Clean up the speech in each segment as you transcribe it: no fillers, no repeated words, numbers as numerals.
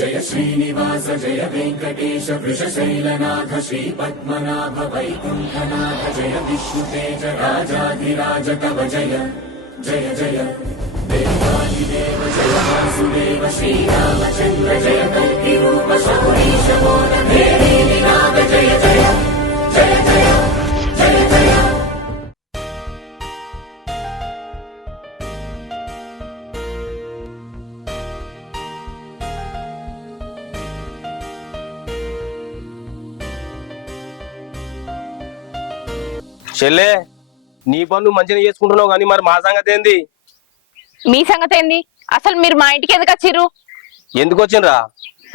జయ శ్రీనివాస జయ వెంకటేశ వృషశైలనాథ శ్రీ పద్మనాభ వైకుంఠనాథ జయ విష్ణుతేజ రాజాధిరాజ కవ జయ జయ జయ దేవాదిదేవ జయ వాసుదేవ శ్రీరామచంద్ర జయ కల్కి రూప శౌరీశ మోద దేవీ వినాద జయ జయ జయ జయ జయ జయ. చెల్లే నీ పనులు మంచిగా చేసుకుంటున్నావు కానీ మరి మా సంగతి ఏంది? మీ సంగతి ఏంది? అసలు మీరు మా ఇంటికి ఎందుకు వచ్చిర్రు? ఎందుకు వచ్చిండ్రా?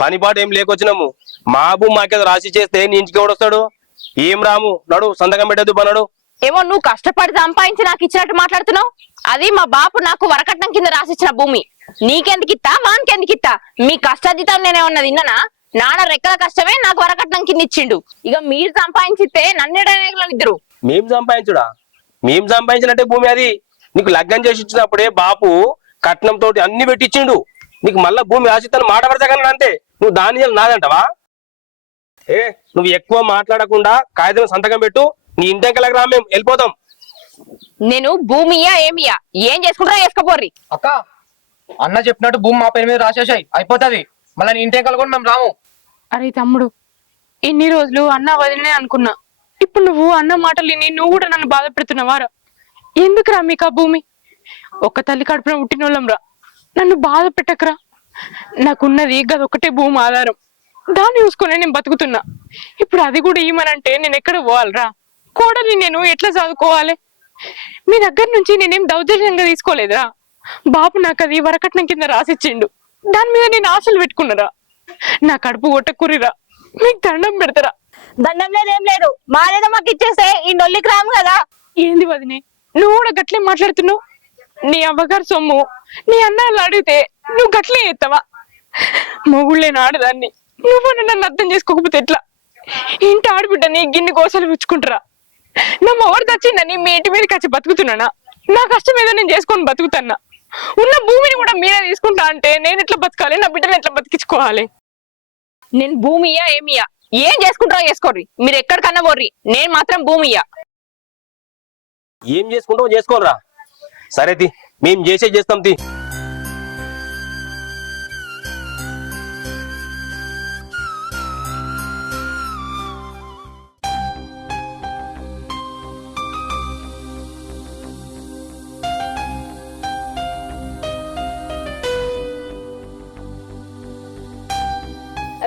పని పాట ఏం లేకొచ్చినాము. మా అబ్బు మాకేదో రాసి చేస్తే నీ ఇంటికి ఎవడొస్తాడు? ఏం రాము నడు సంతకం పెట్టద్దు పనడు. ఏమో నువ్వు కష్టపడి సంపాదించి నాకు ఇచ్చినట్టు మాట్లాడుతున్నావు. అది మా బాపు నాకు వరకట్నం కింద రాసిచ్చిన భూమి. నీకెందుకు ఇత్తా మానకెందుకు ఇత్తా? మీ కష్టాజితం నేనేమన్నా తిన్నానా? నాన్న రెక్కల కష్టమే నాకు వరకట్నం కింద ఇచ్చిండు. ఇక మీరు సంపాదించితే నన్నేడనేగలను ఇద్దరు. మేం సంపాదించుడా? మేం సంపాదించినట్టే భూమి అది. నీకు లగ్గం చేసి ఇచ్చినప్పుడే బాపు కట్నం తోటి అన్ని పెట్టించిండు. నీకు మళ్ళా భూమి రాసిస్తాను మాట పడతా కన్నా అంటే నువ్వు దాని నాదంటవా? నువ్వు ఎక్కువ మాట్లాడకుండా కాగితం సంతకం పెట్టు. నీ ఇంటెంకలకు రా, మేము వెళ్ళిపోతాం. నేను భూమియా ఏమియా ఏం చేసుకుంటా చేసుకోపోర్రి. అక్క అన్న చెప్పినట్టు భూమి మా పేరు మీద రాసేసాయి అయిపోతుంది. మళ్ళీ నీ ఇంటెంకలు కూడా మేము రాము. అరే తమ్ముడు, ఇన్ని రోజులు అన్న వదిలినే అనుకున్నా. ఇప్పుడు నువ్వు అన్న మాటలు విని నువ్వు కూడా నన్ను బాధ పెడుతున్నావారా? ఎందుకురా మీకు ఆ భూమి? ఒక్క తల్లి కడుపున పుట్టినోళ్ళం రా, నన్ను బాధ పెట్టకరా. నాకున్నది గదొక్కటే భూమి ఆధారం. దాన్ని చూసుకునే నేను బతుకుతున్నా. ఇప్పుడు అది కూడా ఇవ్వమనంటే నేను ఎక్కడ పోవాలరా? కోడలి నేను ఎట్లా చదువుకోవాలి? మీ దగ్గర నుంచి నేనేం దౌర్జన్యంగా తీసుకోలేదురా. బాబు నాకు అది వరకట్నం కింద రాసిచ్చిండు. దాని మీద నేను ఆశలు పెట్టుకున్నారా. నా కడుపు కొట్టకురిరా, మీకు దండం పెడతారా? దండం లేదేం లేదు, మాదేదో మాకు ఇచ్చేస్తే ఈ నొల్లికి రాము కదా. ఏంది వదినే, నువ్వు కూడా గట్లే మాట్లాడుతున్నావు? నీ అవ్వగారు సొమ్ము నీ అన్నాళ్ళు అడిగితే నువ్వు గట్లే చేస్తావా? మొగుళ్ళేని ఆడదాన్ని నువ్వు నన్ను అర్థం చేసుకోకపోతే ఎట్లా? ఇంటి ఆడబిడ్డని గిన్ని గోసలు పుచ్చుకుంటారా? నా మొగడు తెచ్చిండని మీ ఇంటి మీదకి వచ్చి బతుకుతున్నానా? నా కష్టం ఏదో నేను చేసుకొని బతుకుతున్నా. ఉన్న భూమిని కూడా మీరే తీసుకుంటా అంటే నేను ఎట్లా బతకాలి? నా బిడ్డను ఎట్లా బతికించుకోవాలి? నేను భూమియా ఏమియా ఏం చేసుకుంటారో చేసుకోర్రి. మీరు ఎక్కడికన్నా పోర్రి, నేను మాత్రం భూమియా. ఏం చేసుకుంటావు చేసుకోరా. సరే తి, మేం చేస్తాం తి.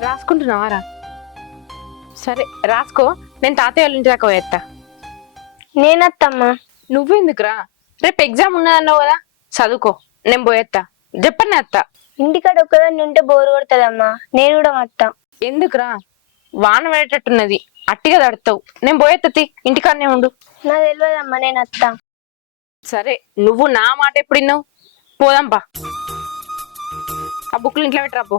రాసుకుంటున్నావారా? సరే రాసుకో, నేను తాతయ్య వాళ్ళ ఇంటి దాకా పోయేస్తా. నేనత్తమ్మా. నువ్వెందుకురా? రేపు ఎగ్జామ్ ఉన్నదన్నావు కదా, చదువుకో, నేను పోయేస్తా. చెప్పండి అత్త. ఇంటికాడ ఒక్కదాన్ని ఉంటే బోరు కొడుతుందమ్మా, నేను కూడా వస్తా. ఎందుకురా? వాన పడేటట్టున్నది, అట్టిగా తడతావు. నేను పోయేత్తది, ఇంటికాడనే ఉండు. నాకు తెలియదమ్మా, నేను వస్తా. సరే నువ్వు నా మాట ఎప్పుడు విన్నావు? పోదాంపా. ఆ బుక్లు ఇంట్లో పెట్టరా పో.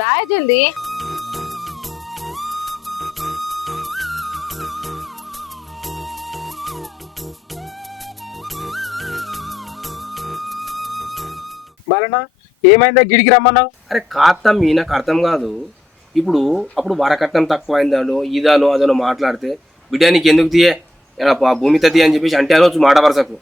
రాయ జల్దీ. బాలన్నా ఏమైందా గిడికి రమ్మన్నావు? అరే కాత్తమ్మి, నాకు అర్థం కాదు. ఇప్పుడు అప్పుడు వరకట్నం తక్కువ అయిందానో ఇదానో అదనో మాట్లాడితే బిడ్డ నీకు ఎందుకు తీయే భూమి తీ అని చెప్పేసి అంటే అనొచ్చు మాట వరసకు.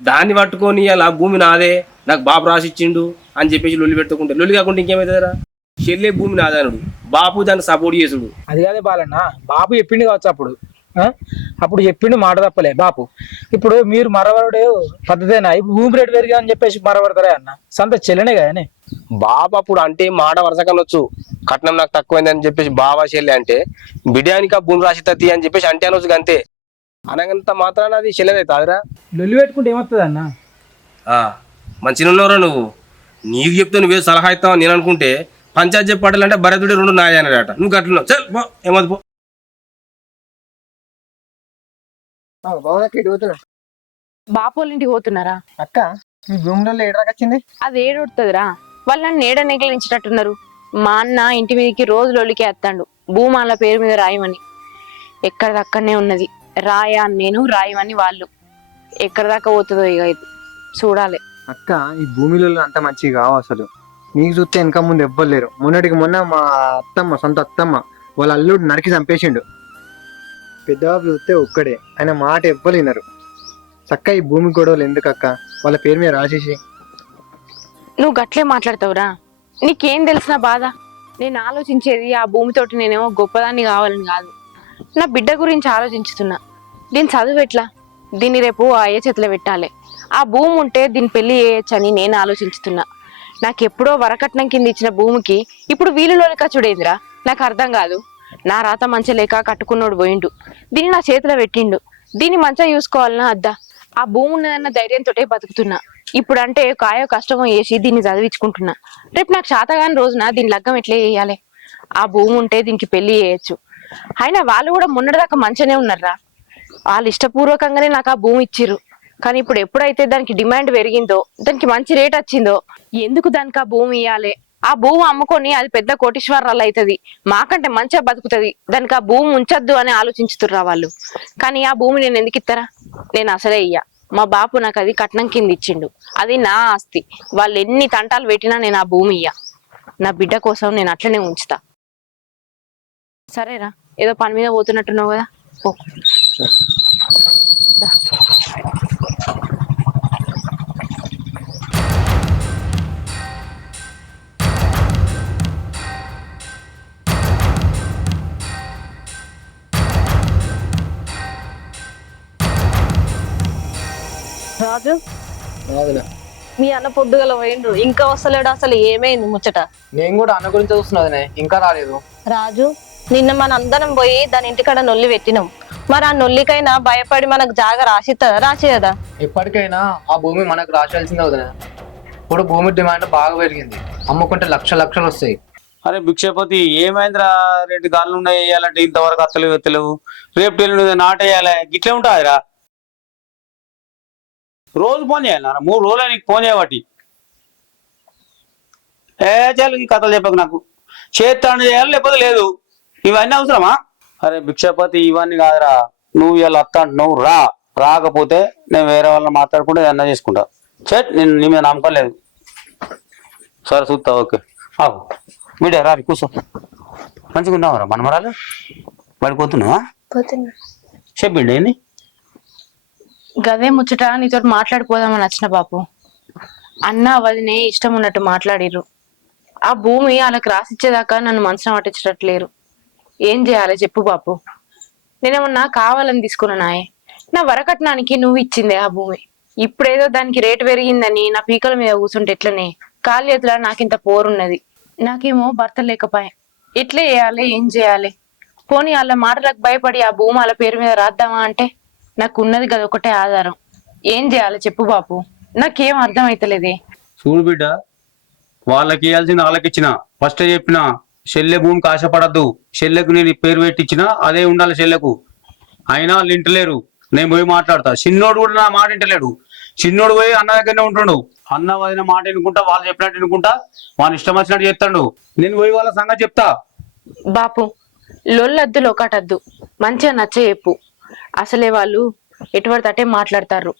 దాన్ని పట్టుకొని అలా భూమి నాదే నాకు బాబు రాసిచ్చిండు అని చెప్పేసి లొల్లి పెట్టుకుంటే లొల్లి కాకుండా ఇంకేమవుతుందిరా? చెల్లె భూమి నాదనుడు, బాపు దాన్ని సపోర్ట్ చేసుడు. అది కాదే బాలన్న, బాబు చెప్పిండు కావచ్చు అప్పుడు చెప్పిండు, మాట తప్పలే బాపు. ఇప్పుడు మీరు మరవరుడు పద్ధతేనా? ఇప్పుడు భూమి రేటు పెరిగా అని చెప్పేసి మరవడతారే అన్న, సంత చెల్లెనే కానీ. బాబు అప్పుడు అంటే మాట వరసకనొచ్చు, కట్నం నాకు తక్కువైంది అని చెప్పేసి బాబా చెల్లె అంటే బిడ్డానికి ఆ భూమి రాసి తీ అని చెప్పేసి అంటే అనొచ్చు అంతే. అనగంత మాత్రాన అది చెల్లెదే కాదురా. లొల్లి పెట్టుకుంటే ఏమవుతుంది అన్న? మంచిగా ఉన్నావురా నువ్వు. నీకు చెప్తే నువ్వే సలహా ఇస్తావని నేను అనుకుంటే పంచాయతీ పడాలంటే భరతుడి రెండు నాయ అన్నాడట. నువ్వు గట్లున్నావు, చల్ పో, ఏమది పో. బాపోళ్ళ ఇంటికి పోతున్నారా? అక్క మీ భూమిలో ఏడాకొచ్చింది? అది ఏడుతుందిరా, వాళ్ళు నన్ను నీడ నెగిలించేటట్టున్నారు. మా అన్న ఇంటి మీదకి రోజు లొల్లికి వేస్తాడు, భూమాల పేరు మీద రాయమని. ఎక్కడిదక్కడనే ఉన్నది, రాయా నేను రాయమని వాళ్ళు. ఎక్కడ దాకా పోతుందో ఇక ఇది. చూడాలి. అక్క ఈ భూమిలో అంత మంచిగా కావు అసలు. నీకు చూస్తే వెనక ముందు ఎవ్వలేరు. మొన్నటికి మొన్న మా సొంత అత్తమ్మ వాళ్ళ అల్లుడు నరికి చంపేసిండు. పెద్దబాబు చూస్తే ఒక్కడే, ఆయన మాట ఎవ్వలేనరు. చక్క ఈ భూమి గొడవలు ఎందుకు అక్క, వాళ్ళ పేరు మీద రాసేసి. నువ్వు గట్లే మాట్లాడతావురా, నీకేం తెలిసిన బాధ? నేను ఆలోచించేది ఆ భూమితోటి నేనేమో గొప్పదాన్ని కావాలని కాదు, నా బిడ్డ గురించి ఆలోచించుతున్నా. దీని చదువు ఎట్లా, దీన్ని రేపు ఆ అయ్య చేతిలో పెట్టాలి. ఆ భూమి ఉంటే దీన్ని పెళ్లి చేయొచ్చని నేను ఆలోచించుతున్నా. నాకు ఎప్పుడో వరకట్నం కింద ఇచ్చిన భూమికి ఇప్పుడు వీలులోని ఖర్చుడేందిరా, నాకు అర్థం కాదు. నా రాత మంచి లేక కట్టుకున్నోడు పోయిండు, దీన్ని నా చేతిలో పెట్టిండు. దీన్ని మంచిగా చూసుకోవాలన్నా అద్దా? ఆ భూమి ఉన్నదన్న ధైర్యంతో బతుకుతున్నా. ఇప్పుడు అంటే కాయో కష్టమో వేసి దీన్ని చదివించుకుంటున్నా. రేపు నాకు శాతగాని రోజున దీని లగ్గం ఎట్లా చేయాలి? ఆ భూమి ఉంటే దీనికి పెళ్లి చేయొచ్చు. అయినా వాళ్ళు కూడా మొన్నటిదాకా మంచిగానే ఉన్నారా, వాళ్ళు ఇష్టపూర్వకంగానే నాకు ఆ భూమి ఇచ్చిర్రు. కానీ ఇప్పుడు ఎప్పుడైతే దానికి డిమాండ్ పెరిగిందో, దానికి మంచి రేట్ వచ్చిందో, ఎందుకు దానికి ఆ భూమి ఇవ్వాలి? ఆ భూమి అమ్ముకొని అది పెద్ద కోటీశ్వరాలు అవుతుంది, మాకంటే మంచిగా బతుకుతుంది, దానికి ఆ భూమి ఉంచొద్దు అని ఆలోచించుతుర్రా వాళ్ళు. కానీ ఆ భూమి నేను ఎందుకు ఇస్తారా? నేను అసలే ఇయ్య. మా బాపు నాకు అది కట్నం కింద ఇచ్చిండు, అది నా ఆస్తి. వాళ్ళు ఎన్ని తంటాలు పెట్టినా నేను ఆ భూమి ఇయ్య. నా బిడ్డ కోసం నేను అట్లనే ఉంచుతా. సరేరా, ఏదో పని మీద పోతున్నట్టున్నావు కదా, పో. దా. రాజు, మీ అన్న పొద్దుగల పోయిండ్రు, ఇంకా వస్తలేడు. అసలు ఏమైంది ముచ్చట? నేను కూడా అన్న గురించి చూస్తున్నది, ఇంకా రాలేదు. రాజు, నిన్న మన అందరం పోయి దాని ఇంటికాడ నొల్లి పెట్టినాం. మరి ఆ నొల్లికైనా భయపడి మనకు జాగ రాసిస్తుందా, రాసేయదా? ఎప్పటికైనా ఆ భూమి మనకు రాసాల్సిందే వదిన. ఇప్పుడు భూమి డిమాండ్ బాగా పెరిగింది, అమ్ముకుంటే లక్షలు వస్తాయి. అరే భిక్షపతి, ఏమైందిరా? రెండు గాళ్ళు ఉన్నాయి వేయాలంటే ఇంతవరకు అత్తలేవు. రేపు నాటేయాలి, గిట్లే ఉంటాదిరా. రోజు ఫోన్ చేయాలి, 3 రోజులు నీకు ఫోన్ చేయబట్టి. చాలు ఈ కథలు చెప్పకు నాకు. చేస్తాను చేయాలి, లేకపోతే లేదు. ఇవన్నీ అవసరమా? అరే భిక్షపతి, ఇవన్నీ కాదురా. నువ్వు ఇలా అత్త అంటున్నావు, రాకపోతే నేను వేరే వాళ్ళని మాట్లాడుకుంటే ఏమన్నా చేసుకుంటా. నేను నీ మీద నమ్మకం లేదు. సరే చూస్తా, ఓకే. మీడియా రారి కూర్చో. మంచిగా ఉన్నావురా మనమరాలు? వాడికి పోతున్నావా? చెప్పిండి ఏంది? గదే ముచ్చట నీతో మాట్లాడిపోదామని వచ్చిన బాపు. అన్న వదినే ఇష్టం ఉన్నట్టు మాట్లాడిర్రు. ఆ భూమి వాళ్ళకి రాసిచ్చేదాకా నన్ను మనసున పట్టించట్లేరు. ఏం చేయాలి చెప్పు బాపు? నేనేమన్నా కావాలని తీసుకున్నానాయే? నా వరకట్నానికి నువ్వు ఇచ్చిందే ఆ భూమి. ఇప్పుడేదో దానికి రేటు పెరిగిందని నా పీకల మీద కూర్చుంటే ఎట్లనే? కాలు చేతుల నాకింత పోరున్నది. నాకేమో భర్త లేకపోయా. ఎట్లా చేయాలి, ఏం చేయాలి? పోనీ వాళ్ళ మాటలకు భయపడి ఆ భూమి వాళ్ళ పేరు మీద రాద్దామా అంటే నాకు ఉన్నది కదా ఒకటే ఆధారం. ఏం చేయాలి చెప్పు బాపు? నాకేం అర్థం అయితలేదే. చూడు బిడ్డ, వాళ్ళకి ఇవ్వాల్సింది వాళ్ళకి ఇచ్చిన. ఫస్ట్ చెప్పిన చెల్లె భూమికి ఆశపడద్దు. చెల్లెకు నేను పేరు పెట్టించిన అదే ఉండాలి చెల్లెకు. అయినా వాళ్ళు ఇంటలేరు. నేను పోయి మాట్లాడతా. చిన్నోడు కూడా నా మాట ఇంటలేడు. చిన్నోడు పోయి అన్న దగ్గరనే ఉంటుండు. అన్న వదిన మాట వినుకుంటా, వాళ్ళు చెప్పినట్టు వినుకుంటా, వాళ్ళ ఇష్టం వచ్చినట్టు చెప్తాడు. నేను పోయి వాళ్ళ సంగతి చెప్తా. బాపు, లొల్లద్దు లోకటద్దు, మంచిగా నచ్చ చెప్పు. అసలే వాళ్ళు ఎటువంటి అటే మాట్లాడతారు,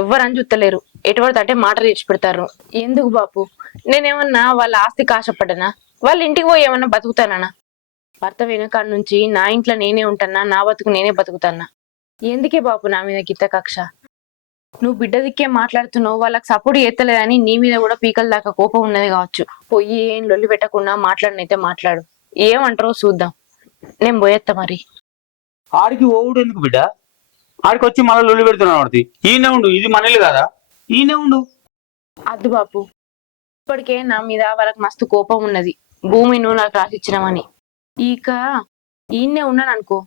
ఎవ్వరని చూస్తలేరు. ఎటువంటి అటే మాటలు ఇచ్చి పెడతారు. ఎందుకు బాపు? నేనేమన్నా వాళ్ళ ఆస్తికి ఆశపడ్డానా? వాళ్ళ ఇంటికి పోయి ఏమన్నా బతుకుతానా? భర్త వెనకాడ నుంచి నా ఇంట్లో నేనే ఉంటానా, నా బతుకు నేనే బతుకుతానా? ఎందుకే బాపు నా మీద గిత్త కక్ష? నువ్వు బిడ్డ దిక్కే మాట్లాడుతున్నావు, వాళ్ళకి సపోర్ట్ చేస్తలేదని నీ మీద కూడా పీకల దాకా కోపం ఉన్నది కావచ్చు. పోయి ఏం లొల్లి పెట్టకుండా మాట్లాడినైతే మాట్లాడు. ఏమంటారో చూద్దాం. నేను పోయేస్తా మరి. ఆడికి ఓవుడు ఎందుకు బిడ్డ? ఆడికి వచ్చి మళ్ళీ లొల్లి పెడుతున్నాడు. ఆడికి ఈయనే ఉండు, ఇది మనీలు కదా, ఈయనే ఉండు. అద్దు బాపు, ఇప్పటికే నా మీద వాళ్ళకి మస్తు కోపం ఉన్నది. భూమి నువ్వు నాకు రాసిచ్చినామని. ఇక ఈయన్నే ఉన్నాను అనుకో,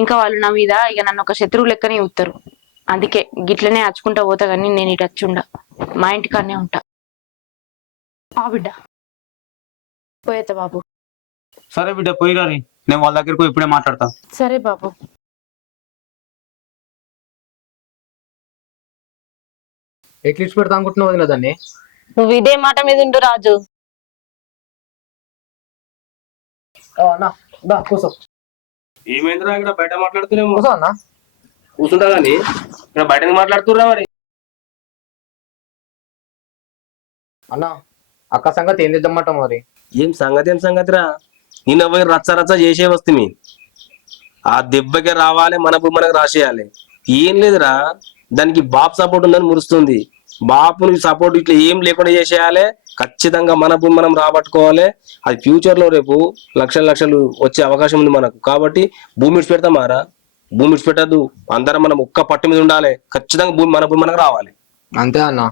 ఇంకా వాళ్ళు నా మీద ఇక నన్ను ఒక శత్రువు లెక్కనే ఉత్తరు. అందుకే గిట్లనే అచ్చుకుంటా పోతా, కానీ నేను ఇటు అచ్చుండా, మా ఇంటికాడనే ఉంటా. ఆ బిడ్డ పోయేత బాబు. సరే బిడ్డ, పోయిరారి. నేను వాళ్ళ దగ్గరకు ఇప్పుడే మాట్లాడతా. సరే బాబు. ఎట్లిచ్చి పెడతా అనుకుంటున్నావు వదిన దాన్ని? నువ్వు ఇదే మాట మీద ఉండు రాజు. కూర్చో. ఏమైందిరా ఇక్కడ బయట మాట్లాడుతున్నాము? కూర్చో అన్న. కూర్చుంటా కానీ ఇక్కడ బయట మాట్లాడుతుర్రా మరి? అన్న అక్క సంగతి ఏం తెద్దామట మరి? ఏం సంగతిరా, నిన్న పోయి రచ్చ రచ్చ చేసే వస్తుంది. ఆ దెబ్బకి రావాలి, మనకు రాసేయాలి. ఏం లేదురా, దానికి బాప్ సపోర్ట్ ఉందని మురుస్తుంది. బాపుని సపోర్ట్ ఇట్లా ఏం లేకుండా చేసేయాలి. ఖచ్చితంగా మన భూమి మనం రాబట్టుకోవాలి. అది ఫ్యూచర్ లో రేపు లక్షలు వచ్చే అవకాశం ఉంది మనకు. కాబట్టి భూమి విడిచి పెడతామారా? భూమి విడిచి పెట్టద్దు. అందరం మనం ఒక్క పట్టు మీద ఉండాలి. ఖచ్చితంగా మన భూమి మనకు రావాలి. అంతే అన్న.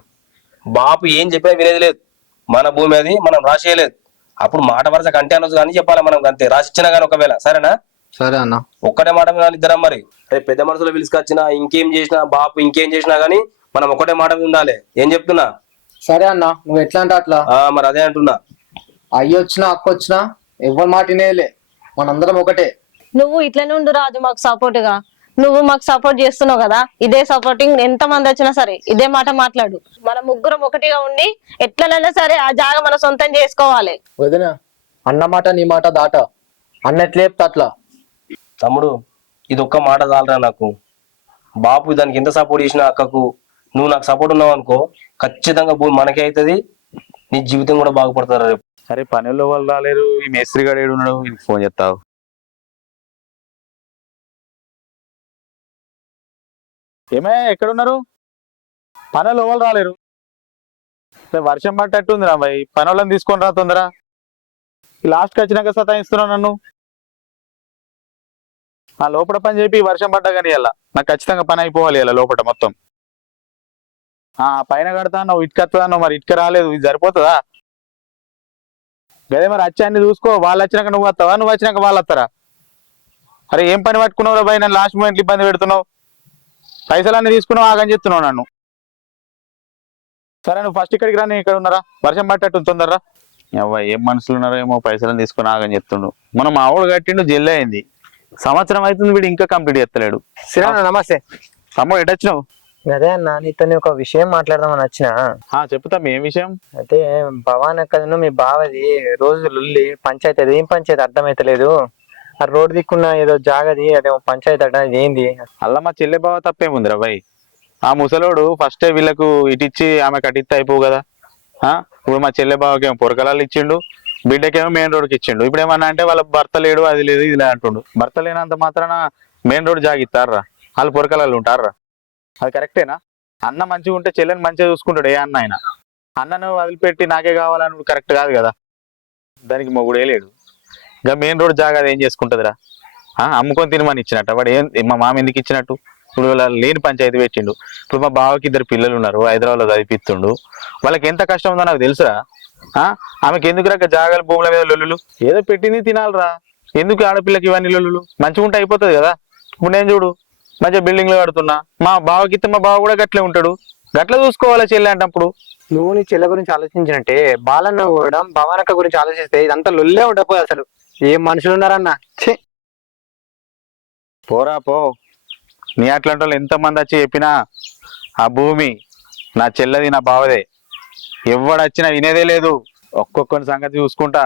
బాపు ఏం చెప్పినా వినేది లేదు. మన భూమి అది, మనం రాసేయలేదు. అప్పుడు మాట వరుస కంటే అనొచ్చు కానీ చెప్పాలి మనం, అంతే. రాసిచ్చినా కానీ ఒకవేళ. సరేనా? సరే అన్న. ఒక్కటే మాట వినాలి ఇద్దరం. మరి రేపు పెద్ద మనుషులు పిలుచుకొచ్చినా ఇంకేం చేసినా, బాపు ఇంకేం చేసినా గానీ మనం ఒకటే మాట మీద ఉండాలి. ఏం చెప్తున్నా? సరే అన్న, నువ్వు ఎట్లా అంటే అట్లా. మరి అదే అంటున్నా. అయ్యొచ్చినా అక్క వచ్చినా ఎవరి మాట వినేలే, మనందరం ఒకటే. నువ్వు ఇట్లనే ఉండు రాజు, మాకు సపోర్ట్ గా. నువ్వు మాకు సపోర్ట్ చేస్తున్నావు కదా, ఇదే సపోర్టింగ్. ఎంత మంది వచ్చినా సరే ఇదే మాట మాట్లాడు. మన ముగ్గురం ఒకటిగా ఉండి ఎట్లనైనా సరే ఆ జాగ మన సొంతం చేసుకోవాలి. వదిన, అన్న మాట నీ మాట దాట. అన్న ఎట్లా చెప్తా అట్లా. తమ్ముడు, ఇది ఒక్క మాట చాలరా నాకు. బాపు దానికి ఎంత సపోర్ట్ చేసినా అక్కకు, నువ్వు నాకు సపోర్ట్ ఉన్నావు అనుకో, ఖచ్చితంగా భూమి మనకే అవుతుంది. నీ జీవితం కూడా బాగుపడతారా రేపు. సరే, పనుల్లో వాళ్ళు రాలేరు. ఈ మేస్త్రి గారు ఏడు ఉన్నాడు, ఇంక ఫోన్ చేస్తావు. ఏమే, ఎక్కడున్నారు? పనులు వాళ్ళు రాలేరు. వర్షం పట్టేట్టుంది రా భయ్, పనులను తీసుకొని రా తొందర. లాస్ట్కి వచ్చినాక సతాయిస్తున్నావు నన్ను. ఆ లోపల పని చెప్పి వర్షం పడ్డా కానీ ఇలా నాకు ఖచ్చితంగా పని అయిపోవాలి ఇలా లోపల మొత్తం. పైన కడతాను, ఇటుక వస్తుందన్నో, మరి ఇటుక రాలేదు. ఇది సరిపోతుందా? గదే మరి వచ్చాన్ని చూసుకో. వాళ్ళు వచ్చినాక నువ్వు వస్తావా, నువ్వు వచ్చినాక వాళ్ళు వస్తారా? అరే ఏం పని పట్టుకున్నావు భయ్, నన్ను లాస్ట్ మూమెంట్ ఇబ్బంది పెడుతున్నావు. పైసలన్నీ తీసుకున్నావు, ఆగని చెప్తున్నావు నన్ను. సరే, నువ్వు ఫస్ట్ ఇక్కడికి రా, నేను ఇక్కడ ఉన్నారా. వర్షం పట్టేట్టు తొందరరా. ఏం మనుషులు ఉన్నారో ఏమో, పైసలను తీసుకుని ఆగని చెప్తుండు. మనం మా ఊడు కట్టిండు, జల్లి అయింది. సంవత్సరం అవుతుంది, వీడు ఇంకా కంప్లీట్ చేస్తలేడు. శ్రీరామ్ నమస్తే. తమ్ముడు ఎటొచ్చినావు? అదే అన్న, నీతో ఒక విషయం మాట్లాడదామని వచ్చిన. చెప్తాం, ఏం విషయం? అయితే భవాన్ అక్కడను మీ బావది రోజు లుల్లి పంచాయతీ. అది ఏం పంచాయతీ అర్థమైతలేదు. ఆ రోడ్డు దిక్కున్న ఏదో జాగది, అదేమో పంచాయతీ అడ్డ. ఏంది అలా మా చెల్లె బావ తప్పేముందిరా భయ్. ఆ ముసలోడు ఫస్టే వీళ్ళకు ఇటిచ్చి ఆమె కట్టిస్తే అయిపోవు కదా. ఇప్పుడు మా చెల్లె బావకి ఏమో పొరకలాలు ఇచ్చిండు, బిడ్డకేమో మెయిన్ రోడ్కి ఇచ్చిండు. ఇప్పుడు ఏమన్నా అంటే వాళ్ళ భర్త లేడు, అది లేదు, ఇది లేదు అంటుండు. భర్త లేనంత మాత్రాన మెయిన్ రోడ్ జాగిస్తారా? వాళ్ళు పొరకలాలు ఉంటారా? అది కరెక్టేనా? అన్న మంచిగా ఉంటే చెల్లెని మంచిగా చూసుకుంటాడు ఏ అన్న అయినా. అన్నను వదిలిపెట్టి నాకే కావాలని కరెక్ట్ కాదు కదా. దానికి మొగుడే లేడు. ఇంకా మెయిన్ రోడ్ జాగా ఏం చేసుకుంటుందిరా? అమ్ముకొని తినమని ఇచ్చినట్టు వాడు. మా మామ ఎందుకు ఇచ్చినట్టు? ఇప్పుడు వాళ్ళ లేని పంచాయతీ పెట్టిండు. ఇప్పుడు మా బావకి 2 పిల్లలు ఉన్నారు, హైదరాబాద్లో చదివిస్తుండు. వాళ్ళకి ఎంత కష్టం ఉందో నాకు తెలుసురా. ఆమెకి ఎందుకు రక జాగాల భూముల మీద లొల్లులు? ఏదో పెట్టింది తినాలిరా. ఎందుకు ఆడపిల్లకి ఇవన్నీ లొల్లులు? మంచిగా ఉంటే అయిపోతుంది కదా. ఇప్పుడు నేను చూడు, మంచిగా బిల్డింగ్లు కడుతున్నా. మా బావకి ఇస్తే మా బావ కూడా గట్లే ఉంటాడు. గట్ల చూసుకోవాలా చెల్లె అంటప్పుడు. నువ్వు నీ చెల్లె గురించి ఆలోచించినట్టే బాలన్న కూడా భవానక్క గురించి ఆలోచిస్తే ఇదంతా లొల్లే ఉండకపోదు. అసలు ఏం మనుషులు ఉన్నారన్న. పోరా పో. నీ అట్లాంటి వాళ్ళు ఎంతమంది వచ్చి చెప్పినా ఆ భూమి నా చెల్లెది, నా బావదే. ఎవడొచ్చినా వినేదే లేదు. ఒక్కొక్కని సంగతి చూసుకుంటా.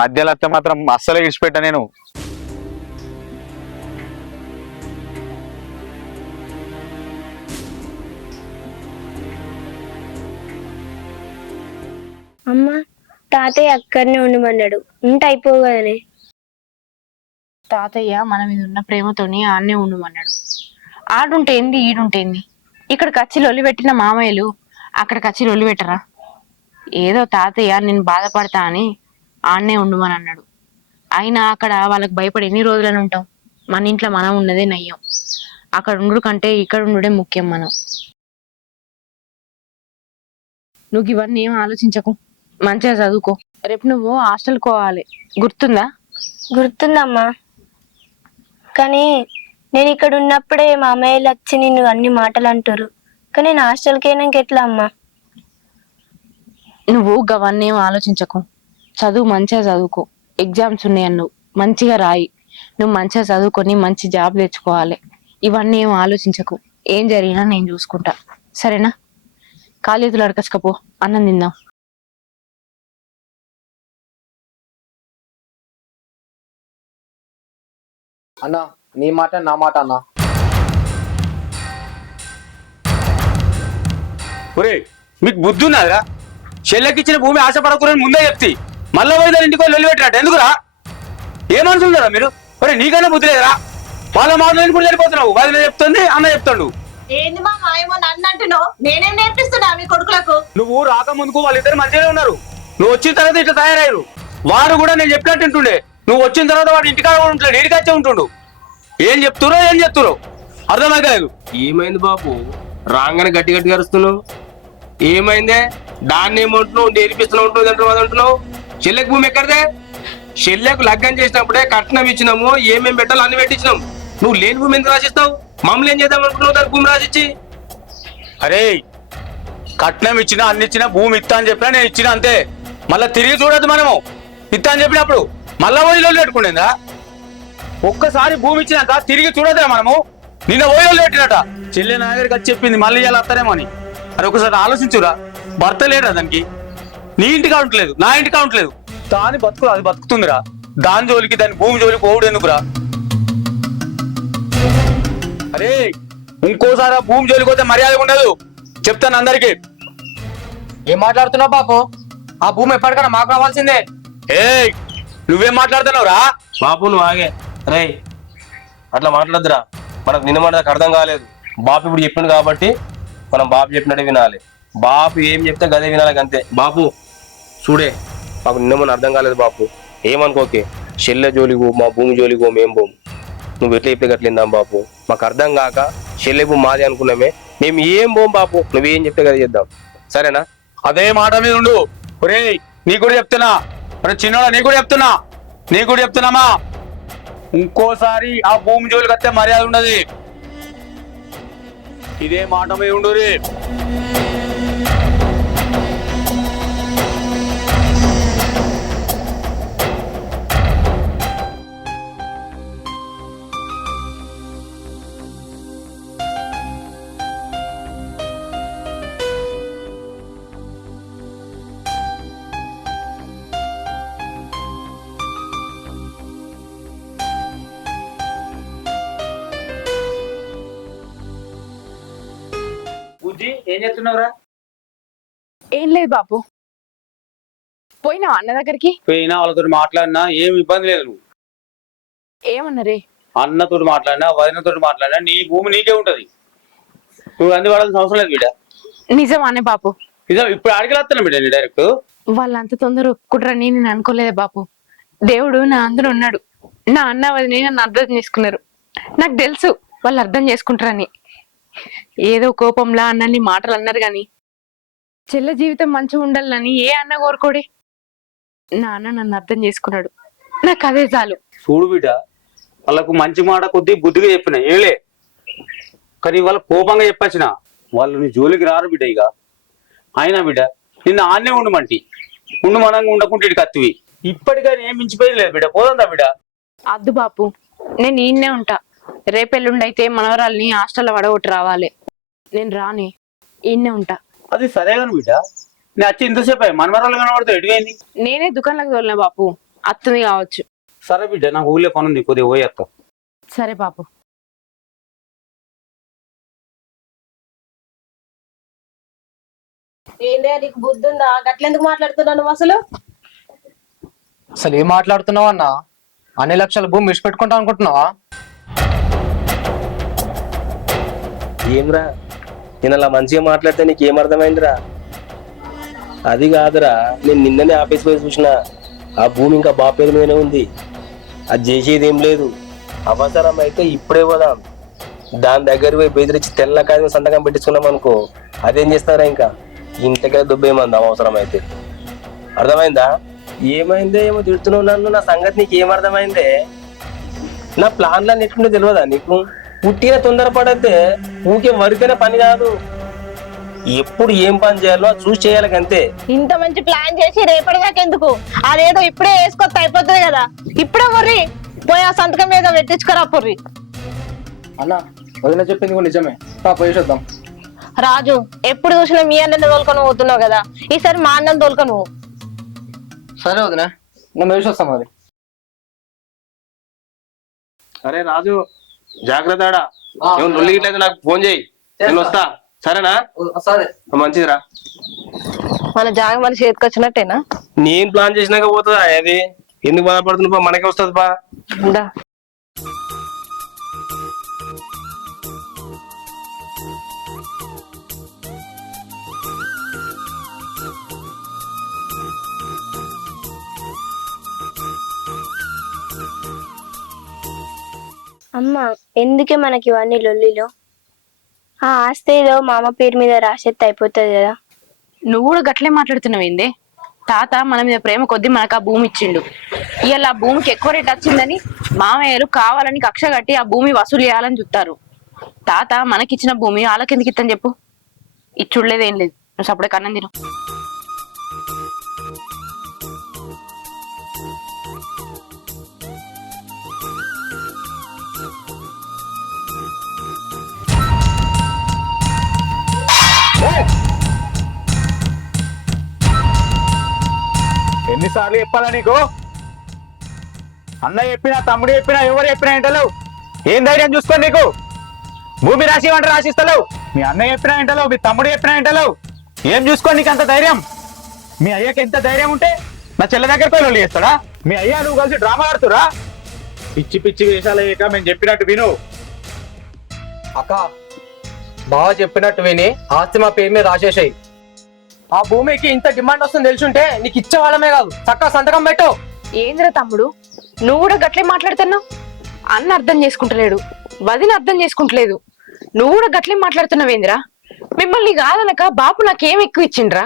మధ్యలో వస్తే మాత్రం అస్సలే విడిచిపెట్టా నేను. అమ్మ, తాతయ్య అక్కడనే ఉండమన్నాడు. ఉంటే అయిపోగానే. తాతయ్య మన మీద ఉన్న ప్రేమతోని ఆడనే ఉండమన్నాడు. ఆడుంటే ఏంది, ఈడుంటేంది? ఇక్కడికి వచ్చి లొల్లి పెట్టిన మామయ్యలు అక్కడికి వచ్చి లొల్లి పెట్టరా? ఏదో తాతయ్య నేను బాధపడతా అని ఆడనే ఉండమని అన్నాడు. అయినా అక్కడ వాళ్ళకి భయపడి ఎన్ని రోజులని ఉంటాం? మన ఇంట్లో మనం ఉన్నదే నయ్యం. అక్కడ ఉండు కంటే ఇక్కడ ఉండే ముఖ్యం. మనం నువ్వు ఇవన్నీ ఏం ఆలోచించకు, మంచిగా చదువుకో. రేపు నువ్వు హాస్టల్ కోవాలి, గుర్తుందా? గుర్తుందమ్మా, కానీ నేను ఇక్కడ ఉన్నప్పుడే మా అమ్మాయిలు వచ్చి నిన్ను అన్ని మాటలు అంటారు. కానీ నేను హాస్టల్కి అయినాక ఎట్లా అమ్మా? నువ్వు గవన్నీ ఏం ఆలోచించకు, చదువు మంచిగా చదువుకో. ఎగ్జామ్స్ ఉన్నాయని నువ్వు మంచిగా రాయి. నువ్వు మంచిగా చదువుకొని మంచి జాబ్ తెచ్చుకోవాలి. ఇవన్నీ ఏం ఆలోచించకు. ఏం జరిగినా నేను చూసుకుంటా, సరేనా? కాలేజీలో అడకచ్చుకపో, అన్నం తిందాం. అన్నా, నీ మాట నా మాట అన్నా. ఒరే, మీకు బుద్ధి ఉన్నదిరా? చెల్లెకిచ్చిన భూమి ఆశపడకూడని ముందే చెప్తి మళ్ళా పోయి దాని ఇంటికి వెళ్ళి పెట్టినట్టు ఎందుకురా? ఏ మనుషులున్నారా మీరు? మరి నీకైనా బుద్ధి లేదురా? వాళ్ళ మాటలు కూడా వెళ్ళిపోతున్నావు. వదిలే చెప్తుంది, అన్న చెప్తాడు. ఏంది మా మాయమో నన్ను అంటున్నావు? నేనేం నేర్పిస్తున్నా మీ కొడుకులకు? నువ్వు రాకముందుకు వాళ్ళిద్దరు మంచిగానే ఉన్నారు. నువ్వు వచ్చిన తర్వాత ఇట్లా తయారయ్యారు. వాడు కూడా నేను చెప్పినట్టు ఉంటుండే. నువ్వు వచ్చిన తర్వాత వాడు ఇంటికాడ కూడా ఉంటాడు, ఇంటికొచ్చే ఉంటుండు. ఏం చెప్తురో అర్థమైతే లేదు. ఏమైంది బాపు? రాగానే గట్టి గట్టిగా అరుస్తున్నావు. ఏమైందే? దాన్ని ఏమంటున్నావు? నేర్పిస్తున్నావు ఉంటుంది అంటున్నావు. చెల్లెకు భూమి ఎక్కడదే? చెల్లెకు లగ్గం చేసినప్పుడే కట్నం ఇచ్చినాము, ఏమేమి పెట్టాలో అన్ని పెట్టించినాం. నువ్వు లేని భూమి ఎందుకు రాసిస్తావు? మమ్మల్ని ఏం చేద్దాం అనుకుంటున్నావు దానికి భూమి రాసిచ్చి? అరే కట్నం ఇచ్చినా అన్ని ఇచ్చినా భూమి ఇస్తా అని చెప్పినా నేను ఇచ్చినా అంతే. మళ్ళా తిరిగి చూడద్దు మనము. ఇస్తా అని చెప్పినప్పుడు మళ్ళా ఓయిలో పెట్టుకుంటుందా? ఒక్కసారి భూమి ఇచ్చినాక తిరిగి చూడదురా మనము. నిన్న ఓయిలో పెట్టినట చెల్లె నాగరికి వచ్చి చెప్పింది మళ్ళీ ఇలా వస్తారేమో అని. అది ఒకసారి ఆలోచించురా. భర్త లేరా దానికి? నీ ఇంటికి ఉండట్లేదు, నా ఇంటికి ఉండట్లేదు. దాని బతుకు అది బతుకుతుందిరా. దాని జోలికి దాని భూమి జోలికి పోవుడు ఎందుకురా? అరే ఇంకోసారి ఆ భూమి జోలికి పోతే మర్యాద ఉండదు, చెప్తాను అందరికి. ఏం మాట్లాడుతున్నావు బాపు? ఆ భూమి ఎప్పటికైనా మాకు రావాల్సిందే. ఏ నువ్వేం మాట్లాడుతున్నావురా? బాపు నువ్వు ఆగే. రే అట్లా మాట్లాడద్దురా. మనకు నిన్న మాట అర్థం కాలేదు. బాపు ఇప్పుడు చెప్పిండు కాబట్టి మనం బాపు చెప్పినట్టే వినాలి. బాపు ఏం చెప్తే గదే వినాలి అంతే. బాపు చూడే, మాకు నిన్న మన అర్థం కాలేదు బాపు. ఏమనుకోకే, చెల్లె జోలిగో మా భూమి జోలిగో మేం పోము. నువ్వు ఎట్లా చెప్తే గట్లిందాం బాపు. మాకు అర్థం కాక చెల్లె భూమి మాది అనుకున్నామే. మేము ఏం పోం బాపు, నువ్వేం చెప్తే కదా చేద్దాం. సరేనా? అదే మాట మీద ఉండు. ఒరే నీకు కూడా చెప్తున్నా, చిన్నోడా నీకు కూడా చెప్తున్నామా, ఇంకోసారి ఆ భూమి జోలికి వస్తే మర్యాద ఉండదు. ఇదే మాట మీద ఉండు రే. బుద్ధి ఏం చెప్తున్నావురా? ఏం లేదు బాపు. పోయినావా అన్న దగ్గరికి? పోయినా వాళ్ళతో మాట్లాడినా ఏం ఇబ్బంది లేదు. నువ్వు ఏమన్నారే? అన్నతో మాట్లాడినా వదినతో మాట్లాడినా నీ భూమి నీకే ఉంటది. నువ్వు అందిపడాల్సిన అవసరం లేదు బిడ్డ. నిజమానే బాపు? నిజం. ఇప్పుడు అడిగి వస్తాను బిడ్డ నీ డైరెక్ట్. వాళ్ళంత తొందర ఒప్పుకుంటారని నేను అనుకోలేదు బాపు. దేవుడు నా అందులో ఉన్నాడు. నా అన్న వదిన నన్ను అర్థం చేసుకున్నారు. నాకు తెలుసు వాళ్ళు అర్థం చేసుకుంటారని. ఏదో కోపంలా అన్నని మాటలు అన్నారు గాని చెల్లె జీవితం మంచిగా ఉండాలని ఏ అన్న కోరుకోడే. నా అన్న నన్ను అర్థం చేసుకున్నాడు. నాకు అదే చాలు. చూడు బిడ్డ, వాళ్ళకు మంచి మాట కొద్ది బుద్ధిగా చెప్పిన ఏలే, కానీ వాళ్ళ కోపంగా చెప్పచ్చిన వాళ్ళు నీ జోలికి రారు బిడ్డ. ఇక అయినా బిడ్డ నిన్న ఆన్నే ఉండమంటి మనంగా ఉండకుంటే ఇటు కత్తివి. ఇప్పటికైనా ఏం మించిపోయింది లేదు బిడ్డ. పోదా బిడ్డ? అద్దు బాపు, నేను ఈయన్నే ఉంటా. రేపెల్లుండి అయితే మనవరాల్ని హాస్టల్లో పడగొట్టి రావాలి. నేను రాని ఈయన్నే ఉంటా. అది సరే కానీ బిడ్డ, నేను వచ్చి ఇంతసేపు మనవరాలు కనబడితే ఎటువైంది? నేనే దుకాణంలోకి తోలినా బాపు, అత్తుంది కావచ్చు. సరే బిడ్డ, నాకు ఊళ్ళో పని ఉంది, కొద్దిగా పోయేస్తా. సరే బాపు. ఏందే నీకు బుద్ధి ఉందా? గట్లెందుకు మాట్లాడుతున్నావు నువ్వు అసలు? అసలు ఏం మాట్లాడుతున్నావు అన్న? అన్ని లక్షల భూమి విడిచిపెట్టుకుంటా అనుకుంటున్నావా? ఏమ్రా నేను అలా మంచిగా మాట్లాడితే నీకేం అర్థమైందిరా? అది కాదురా, నేను నిన్ననే ఆఫీస్ పోయి చూసిన. ఆ భూమి ఇంకా బాబు పేరు మీదనే ఉంది. అది చేసేది ఏం లేదు. అవసరం అయితే ఇప్పుడే పోదాం. దాని దగ్గర పోయి బెదిరించి తెల్ల కాగితం సంతకం పెట్టించుకున్నాం అనుకో, అదేం చేస్తారా? ఇంకా ఇంతకే దుబ్బేమందాం అవసరం అయితే. అర్థమైందా? ఏమైందే ఏమో తిడుతున్నావు నన్ను. నా సంగతి నీకు ఏం అర్థమైందే? నా ప్లాన్లన్నీ ఎట్లుంటే తెలియదా నీకు? పుట్టిన తొందరపడితే ఊకే వరికైనా పని కాదు. ఎప్పుడు ఏం పని చేయాలో చూసి చేయాలి అంతే. ఇంత మంచి ప్లాన్ చేసి రేపటిదాకా ఎందుకు? అదేదో ఇప్పుడే వేసుకొస్తే అయిపోతుంది కదా. ఇప్పుడే పొర్రి పోయి ఆ సంతకం మీద పెట్టించుకోరా పొర్రి. అన్న వదిన చెప్పింది కూడా నిజమే. పోయి చూద్దాం. రాజు, ఎప్పుడు చూసినా మీ అన్నని తోలుకొని పోతున్నావు కదా, ఈసారి మా అన్నని తోలుకొని పో. సరే వదిన, నేను వేసి వస్తాం. అది అరే రాజు, జాగ్రత్త. లొల్లి గిట్లయితే నాకు ఫోన్ చేయి, నేను వస్తా. సరేనా? సరే మంచిదిరా. మన జాగ మన చేతికి వచ్చినట్టేనా? నేను ప్లాన్ చేసినాక పోతుందా అది? ఎందుకు బాధపడుతుంది బా, మనకే వస్తుంది బా. ఉందా? అమ్మ ఎందుకే మనకి ఇవన్నీ లొల్లిలో? ఆ ఆస్తి ఏదో మా అమ్మ పేరు మీద రాసేస్తే అయిపోతుంది కదా. నువ్వు కూడా గట్లే మాట్లాడుతున్నావు ఏందే? తాత మన మీద ప్రేమ కొద్దీ మనకు ఆ భూమి ఇచ్చిండు. ఇవాళ ఆ భూమికి ఎక్కువ రేట్ వచ్చిందని మామయ్యలు కావాలని కక్ష కట్టి ఆ భూమి వసూలు చేయాలని చూస్తారు. తాత మనకిచ్చిన భూమి వాళ్ళకెందుకు ఇత్తని చెప్పు? ఇది చూడలేదేం లేదు, నువ్వు సప్పుడే కన్నం తిను. ఎన్నిసార్లు చెప్పాలా నీకు? అన్న చెప్పినా, తమ్ముడు చెప్పినా, ఎవరు చెప్పినా ఏంటలేవు. ఏం ధైర్యం చూసుకోండి నీకు? భూమి రాసి వంట రాసిస్తలేవు. మీ అన్న చెప్పినా ఏంటలేవు, మీ తమ్ముడు చెప్పినా ఏంటలేవు. ఏం చూసుకోండి నీకు అంత ధైర్యం? మీ అయ్యకి ఎంత ధైర్యం ఉంటే నా చెల్ల దగ్గర పోయి చేస్తాడా? మీ అయ్యా నువ్వు కలిసి డ్రామా ఆడుతురా? పిచ్చి పిచ్చి వేషాలు అయ్యాక మేము చెప్పినట్టు విను. అక్క బాగా చెప్పినట్టు విని ఆస్తి మా పేరు మీద రాసేసాయి. ఆ భూమికి ఇంత డిమాండ్ వస్తుంది తెలుసుంటే నీకు ఇచ్చే వాళ్ళమే కాదు, చక్కగా సంతకం పెట్టు. ఏంద్రా తమ్ముడు నువ్వు కూడా గట్లే మాట్లాడుతున్నావు? అన్న అర్థం చేసుకుంటలేడు, వదిన అర్థం చేసుకుంటలేదు, నువ్వు కూడా గట్లే మాట్లాడుతున్నావేంద్రా? మిమ్మల్ని కాదనక బాపు నాకేం ఎక్కువ ఇచ్చిండ్రా?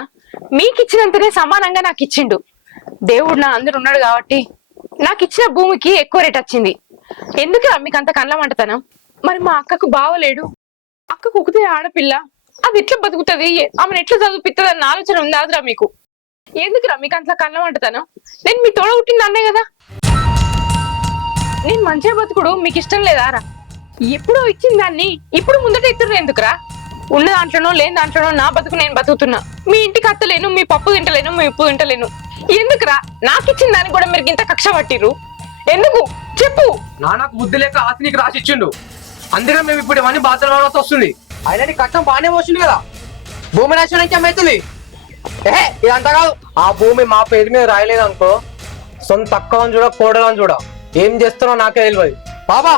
మీకు ఇచ్చినంతనే సమానంగా నాకు ఇచ్చిండు. దేవుడు నా అందరు ఉన్నాడు కాబట్టి నాకు ఇచ్చిన భూమికి ఎక్కువ రేట్ వచ్చింది. ఎందుకురా మీకు అంత కళ్ళమంటతనం? మరి మా అక్కకు బావలేడు, అక్కకు ఒకతే ఆడపిల్ల, అది ఎట్లా బతుకుతుంది, ఆమెను ఎట్లా చదువుపిస్తుంది అన్న ఆలోచన ఉందాదురా మీకు? ఎందుకురా మీకు అంత కళ్ళమంటతనం? నేను మీ తోడ పుట్టింది అన్నే కదా. నేను మంచిగా బతుకుడు మీకు ఇష్టం లేదారా? ఎప్పుడో ఇచ్చిన దాన్ని ఇప్పుడు ముందట ఎత్తురు ఎందుకురా? ఉన్న దాంట్లోనో లేని దాంట్లోనో నా బతుకు నేను బతుకుతున్నా. మీ ఇంటికి అత్తలేను, మీ పప్పు తింటలేను, మీ ఉప్పు తింటలేను. ఎందుకురా నాకు ఇచ్చిన దానికి కూడా మీరు ఇంత కక్ష పట్టిర్రు? ఎందుకు చెప్పు? నాన్నకు బుద్ధి లేక ఆస్తి నీకు రాసిచ్చిండు, అందుకే మేము ఇప్పుడు ఇవన్నీ బాధలు పడాల్సి వస్తుంది. అయినా నీ కష్టం బాగానే వచ్చింది కదా, భూమి రాసినానికి ఏమవుతుంది? ఇదంతా కాదు, ఆ భూమి మా పేరు మీద రాయలేదు అనుకో, సొంత తక్కువ చూడ కోడలని చూడ ఏం చేస్తున్నావు నాకే తెలియదు బాబా.